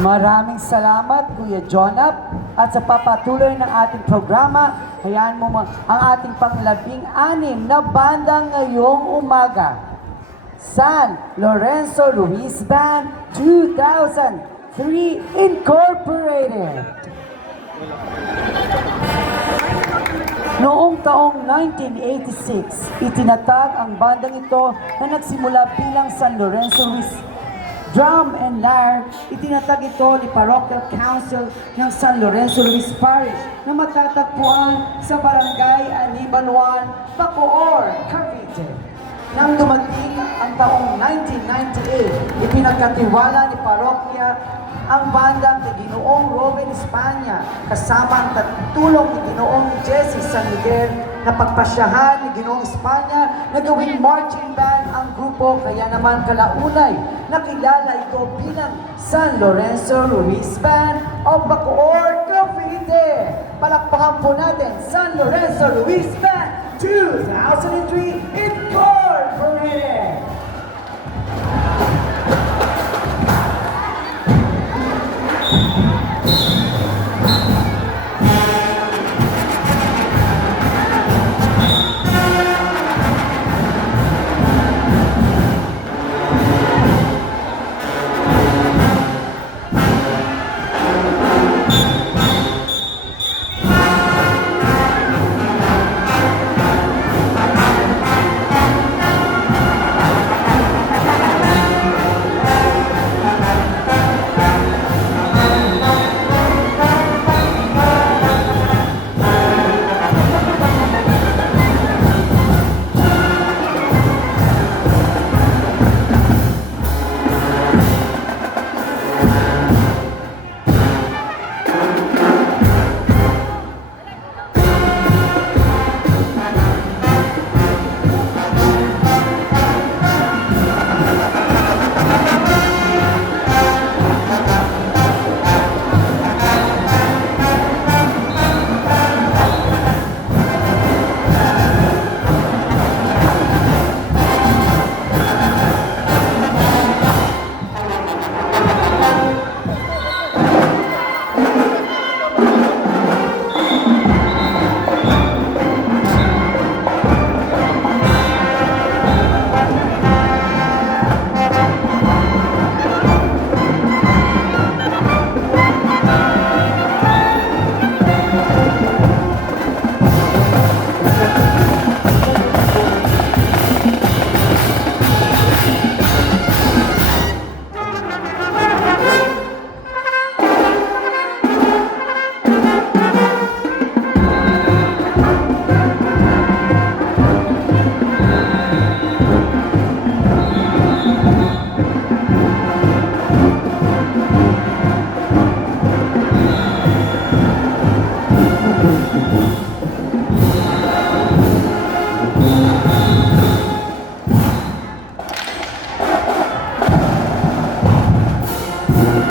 Maraming salamat, Kuya Jonap. At sa papatuloy ng ating programa, hayaan mo ang ating pang-labing-anim na banda ngayong umaga. San Lorenzo Ruiz Band 2003 Incorporated. Noong taong 1986, itinatag ang bandang ito na nagsimula bilang San Lorenzo Ruiz Drum and Lyre. Itinatag ito ni Parochial Council ng San Lorenzo Ruiz Parish na matatagpuan sa Barangay Anibanuan, Bacoor, Cavite. Nang dumating ang taong 1998, ipinagkatiwala ni Parokya ang banda ni Ginoong Robin Espana kasama ang tulong ni Ginoong Jesse San Miguel na pagpasyahan ni Ginoong Espana na gawing marching band ang grupo, kaya naman kalaunay nakilala ito bilang San Lorenzo Ruiz Band of Bacoor, Cavite. Palakpakan po natin San Lorenzo Ruiz Band 2003 Incorporated!